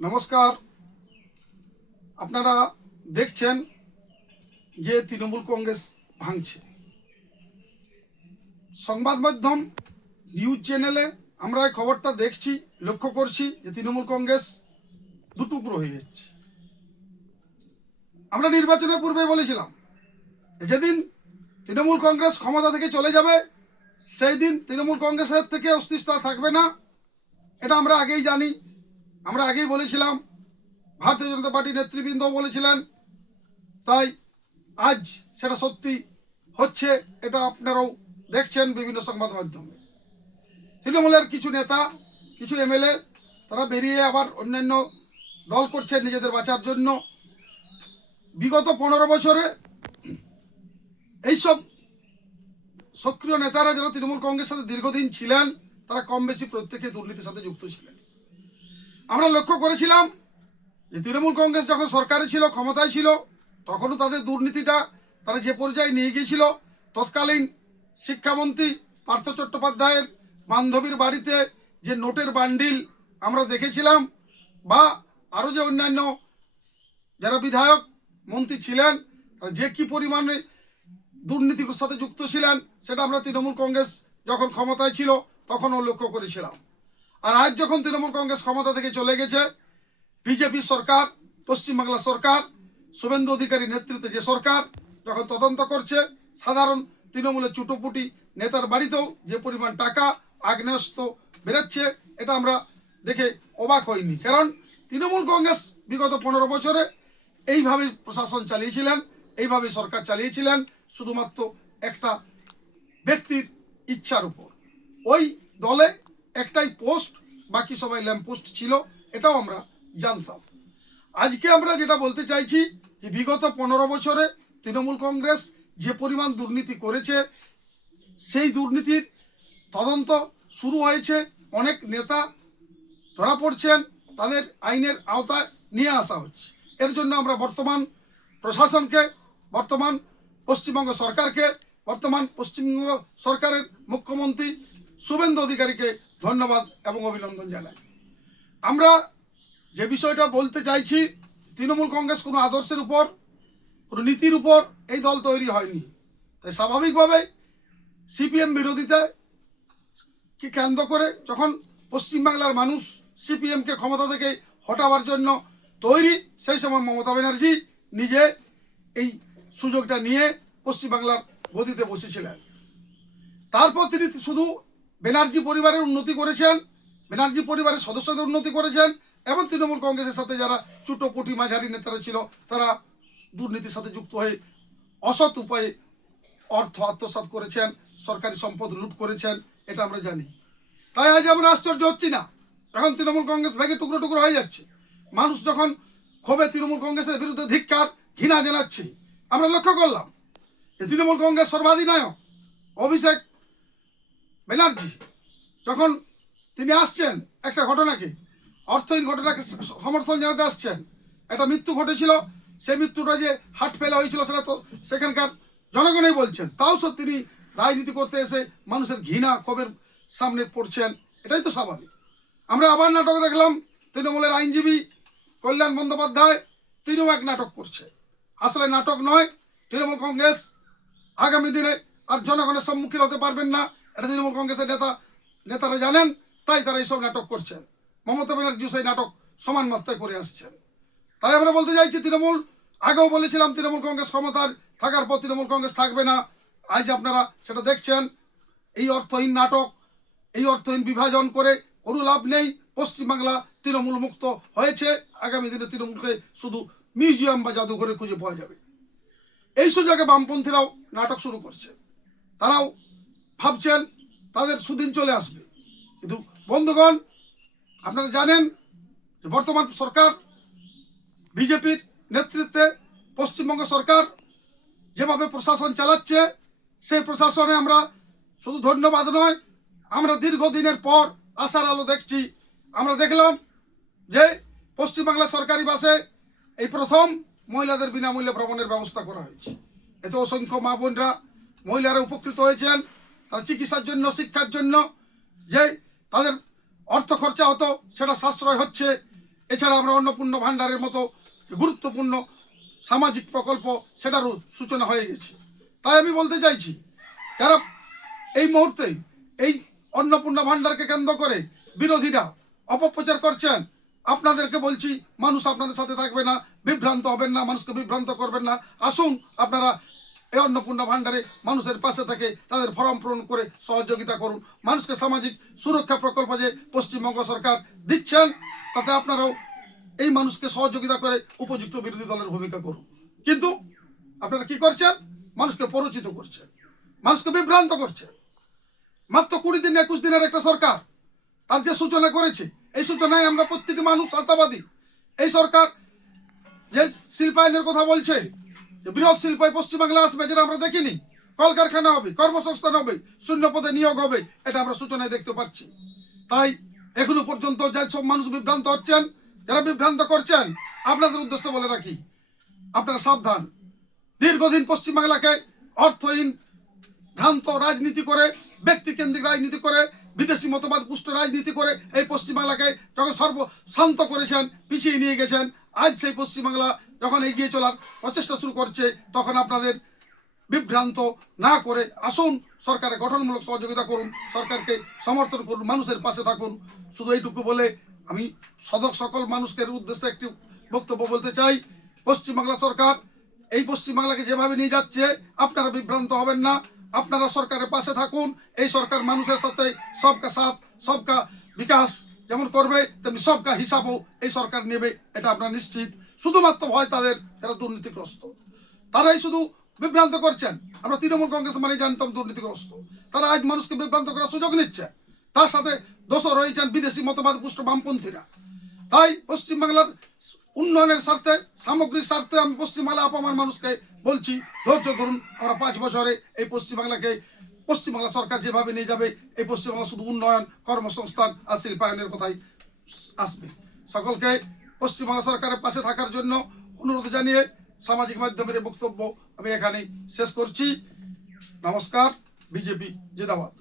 নমস্কার। আপনারা দেখছেন যে তৃণমূল কংগ্রেস ভাঙছে। সংবাদ মাধ্যম নিউজ চ্যানেলে আমরা এই খবরটা দেখছি, লক্ষ্য করছি যে তৃণমূল কংগ্রেস দুটুকরো হয়ে যাচ্ছে। আমরা নির্বাচনের পূর্বে বলেছিলাম যেদিন তৃণমূল কংগ্রেস ক্ষমতা থেকে চলে যাবে সেই দিন তৃণমূল কংগ্রেসের থেকে অস্তিত্ব থাকবে না। এটা আমরা আগেই জানি, আমরা আগেই বলেছিলাম, ভারতীয় জনতা পার্টির নেতৃবৃন্দ বলেছিলেন। তাই আজ সেটা সত্যি হচ্ছে, এটা আপনারাও দেখছেন বিভিন্ন সংবাদ মাধ্যমে। তৃণমূলের কিছু নেতা, কিছু এমএলএ তারা বেরিয়ে আবার অন্যান্য দল করছে নিজেদের বাঁচার জন্য। বিগত 15 বছরে এইসব সক্রিয় নেতারা যারা তৃণমূল কংগ্রেসের সাথে দীর্ঘদিন ছিলেন তারা কম বেশি প্রত্যেকে দুর্নীতির সাথে যুক্ত ছিলেন। আমরা লক্ষ্য করেছিলাম যে তৃণমূল কংগ্রেস যখন সরকারে ছিল, ক্ষমতায় ছিল, তখনও তাদের দুর্নীতিটা তারা যে পর্যায়ে নিয়ে গিয়েছিল। তৎকালীন শিক্ষামন্ত্রী পার্থ চট্টোপাধ্যায়ের বান্ধবীর বাড়িতে যে নোটের বান্ডিল আমরা দেখেছিলাম, বা আরও যে অন্যান্য যারা বিধায়ক মন্ত্রী ছিলেন তারা যে কী পরিমাণে দুর্নীতির সাথে যুক্ত ছিলেন, সেটা আমরা তৃণমূল কংগ্রেস যখন ক্ষমতায় ছিল তখনও লক্ষ্য করেছিলাম। আর আজ যখন তৃণমূল কংগ্রেস ক্ষমতা থেকে চলে গেছে, বিজেপি সরকার, পশ্চিমবাংলা সরকার, শুভেন্দু অধিকারী নেতৃত্বে যে সরকার যখন তদন্ত করছে, সাধারণ তৃণমূলের চুটোপুটি নেতার বাড়িতেও যে পরিমাণ টাকা আগ্নেয়াস্ত্র বেরোচ্ছে, এটা আমরা দেখে অবাক হইনি। কারণ তৃণমূল কংগ্রেস বিগত 15 বছরে এইভাবে প্রশাসন চালিয়েছিলেন, এইভাবে সরকার চালিয়েছিলেন, শুধুমাত্র একটা ব্যক্তির ইচ্ছার উপর। ওই দলে একটাই পোস্ট, বাকি সবাই ল্যাম্প পোস্ট ছিল, এটাও আমরা জানতাম। আজকে আমরা যেটা বলতে চাইছি যে বিগত 15 বছরে তৃণমূল কংগ্রেস যে পরিমাণ দুর্নীতি করেছে, সেই দুর্নীতির তদন্ত শুরু হয়েছে। অনেক নেতা ধরা পড়ছেন, তাদের আইনের আওতায় নিয়ে আসা হচ্ছে। এর জন্য আমরা বর্তমান প্রশাসনকে, বর্তমান পশ্চিমবঙ্গ সরকারকে, বর্তমান পশ্চিমবঙ্গ সরকারের মুখ্যমন্ত্রী শুভেন্দু অধিকারীকে ধন্যবাদ এবং অভিনন্দন জানাই। আমরা যে বিষয়টা বলতে চাইছি, তৃণমূল কংগ্রেস কোনো আদর্শের উপর, কোনো নীতির উপর এই দল তৈরি হয়নি। তাই স্বাভাবিকভাবে সিপিএম বিরোধিতাকে কেন্দ্র করে যখন পশ্চিমবাংলার মানুষ সিপিএমকে ক্ষমতা থেকে হটাবার জন্য তৈরি, সেই সময় মমতা ব্যানার্জি নিজে এই সুযোগটা নিয়ে পশ্চিমবাংলার গদিতে বসেছিলেন। তারপর তিনি শুধু ব্যানার্জি পরিবারের উন্নতি করেছেন, ব্যানার্জি পরিবারের সদস্যদের উন্নতি করেছেন, এবং তৃণমূল কংগ্রেসের সাথে যারা চুটোপুটি মাঝারি নেতারা ছিল তারা দুর্নীতির সাথে যুক্ত হয়ে অসৎ উপায়ে অর্থ আত্মসাৎ করেছেন, সরকারি সম্পদ লুট করেছেন, এটা আমরা জানি। তাই আজ আমরা আশ্চর্য হচ্ছি না, এখন তৃণমূল কংগ্রেস ভেঙে টুকরো টুকরো হয়ে যাচ্ছে। মানুষ যখন ক্ষোভে তৃণমূল কংগ্রেসের বিরুদ্ধে ধিক্কার, ঘৃণা জানাচ্ছে। আমরা লক্ষ্য করলাম যে তৃণমূল কংগ্রেস সর্বাধিনায়ক অভিষেক ব্যানার্জি যখন তিনি আসছেন একটা ঘটনাকে, অর্থহীন ঘটনাকে সমর্থন জানাতে আসছেন। একটা মৃত্যু ঘটেছিল, সেই মৃত্যুটা যে হার্ট ফেলা হয়েছিল সেটা তো সেখানকার জনগণই বলছেন। তাও তিনি রাজনীতি করতে এসে মানুষের ঘৃণা ক্ষোভের সামনে পড়ছেন, এটাই তো স্বাভাবিক। আমরা আবার নাটক দেখলাম, তৃণমূলের আইনজীবী কল্যাণ বন্দ্যোপাধ্যায় তিনিও এক নাটক করছে। আসলে নাটক নয়, তৃণমূল কংগ্রেস আগামী দিনে আর জনগণের সম্মুখীন হতে পারবেন না, এটা তৃণমূল কংগ্রেসের নেতারা জানেন, তাই তারা এইসব নাটক করছেন। মমতা ব্যানার্জি সেই নাটক সমান মাত্রায় করে আসছেন। তাই আমরা বলতে চাইছি, তৃণমূল আগেও বলেছিলাম তৃণমূল কংগ্রেস ক্ষমতার থাকার পর তৃণমূল কংগ্রেস থাকবে না। আজ আপনারা সেটা দেখছেন। এই অর্থহীন নাটক, এই অর্থহীন বিভাজন করে কোনো লাভ নেই। পশ্চিমবাংলা তৃণমূল মুক্ত হয়েছে, আগামী দিনে তৃণমূলকে শুধু মিউজিয়াম বা জাদুঘরে খুঁজে পাওয়া যাবে। এই সুযোগে বামপন্থীরাও নাটক শুরু করছে। তারাও ভাবছেন তাদের সুদিন চলে আসবে। কিন্তু বন্ধুগণ, আপনারা জানেন যে বর্তমান সরকার, বিজেপির নেতৃত্বে পশ্চিমবঙ্গ সরকার যেভাবে প্রশাসন চালাচ্ছে, সেই প্রশাসনে আমরা শুধু ধন্যবাদ নয়, আমরা দীর্ঘদিনের পর আশার আলো দেখছি। আমরা দেখলাম যে পশ্চিমবাংলা সরকারি বাসে এই প্রথম মহিলাদের বিনামূল্যে ভ্রমণের ব্যবস্থা করা হয়েছে। এতে অসংখ্য মা বোনরা, মহিলারা উপকৃত হয়েছেন। তার চিকিৎসার জন্য, শিক্ষার জন্য যে তাদের অর্থ খরচা হতো সেটা সাশ্রয় হচ্ছে। এছাড়া আমরা অন্নপূর্ণ ভাণ্ডারের মতো যে গুরুত্বপূর্ণ সামাজিক প্রকল্প সেটারও সূচনা হয়ে গেছে। তাই আমি বলতে চাইছি, যারা এই মুহূর্তে এই অন্নপূর্ণা ভাণ্ডারকে কেন্দ্র করে বিরোধীরা অপপ্রচার করছেন, আপনাদেরকে বলছি, মানুষ আপনাদের সাথে থাকবে না, বিভ্রান্ত হবেন না, মানুষকে বিভ্রান্ত করবেন না। আসুন আপনারা এই অন্নপূর্ণা ভাণ্ডারে মানুষের পাশে থেকে তাদের ফর্ম পূরণ করে সহযোগিতা করুন। মানুষকে সামাজিক সুরক্ষা প্রকল্প যে পশ্চিমবঙ্গ সরকার দিচ্ছেন, তাতে আপনারাও এই মানুষকে সহযোগিতা করে উপযুক্ত বিরোধী দলের ভূমিকা করুন। কিন্তু আপনারা কি করছেন? মানুষকে পরিচিত করছেন, মানুষকে বিভ্রান্ত করছেন। মাত্র 20 দিন 21 দিনের একটা সরকার তার যে সূচনা করেছে, এই সূচনায় আমরা প্রত্যেকটি মানুষ আশাবাদী। এই সরকার যে শিল্পায়নের কথা বলছে, যে বৃহৎ শিল্প পশ্চিমবাংলা আসবে, যেটা আমরা দেখিনি, কলকারখানা হবে, কর্মসংস্থান হবে, শূন্য পদে নিয়োগ হবে, এটা আমরা সূচনায় দেখতে পাচ্ছি। তাই এখনো পর্যন্ত যে সব মানুষ বিভ্রান্ত হচ্ছেন, যারা বিভ্রান্ত করছেন, আপনাদের উদ্দেশ্যে বলে রাখি, আপনারা সাবধান। দীর্ঘদিন পশ্চিমবাংলাকে অর্থহীন ভ্রান্ত রাজনীতি করে, ব্যক্তিকেন্দ্রিক রাজনীতি করে, বিদেশি মতবাদ পুষ্ট রাজনীতি করে এই পশ্চিমবাংলাকে যখন শান্ত করেছেন, পিছিয়ে নিয়ে গেছেন, আজ সেই পশ্চিমবাংলা যখন এগিয়ে চলার প্রচেষ্টা শুরু করছে, তখন আপনাদের বিভ্রান্ত না করে আসুন, সরকারের গঠনমূলক সহযোগিতা করুন, সরকারকে সমর্থন করুন, মানুষের পাশে থাকুন। শুধু এইটুকু বলে আমি সকল মানুষকে উদ্দেশ্যে একটি বক্তব্য বলতে চাই। পশ্চিমবাংলা সরকার এই পশ্চিমবাংলাকে যেভাবে নিয়ে যাচ্ছে, আপনারা বিভ্রান্ত হবেন না, আপনারা সরকারের পাশে থাকুন। এই সরকার মানুষের সাথে সবকা সাথ সবকা বিকাশ যেমন করবে, তেমনি সবকা হিসাবও এই সরকার নেবে, এটা আপনারা নিশ্চিত। শুধুমাত্র ভয় তাদের যারা দুর্নীতিগ্রস্ত, তারাই শুধু বিভ্রান্ত করছেন। আমরা তৃণমূল কংগ্রেস মানে জানতাম দুর্নীতিগ্রস্ত, তারা আজ মানুষকে বিভ্রান্ত করার সুযোগ নিচ্ছে। তার সাথে দোষও রয়েছেন বিদেশি মতবাদ পুষ্ট বামপন্থীরা। তাই পশ্চিমবাংলার উন্নয়নের স্বার্থে, সামগ্রিক স্বার্থে আমি পশ্চিমবাংলা আপামার মানুষকে বলছি, ধৈর্য ধরুন। আমরা 5 বছরে এই পশ্চিমবাংলা সরকার যেভাবে নিয়ে যাবে, এই পশ্চিমবাংলা শুধু উন্নয়ন, কর্মসংস্থান আর শিল্পায়নের কথাই আসবে। সকলকে পশ্চিমবাংলা সরকারের পাশে থাকার জন্য অনুরোধ জানিয়ে সামাজিক মাধ্যমের বক্তব্য আমি এখানেই শেষ করছি। নমস্কার। বিজেপি জিন্দাবাদ।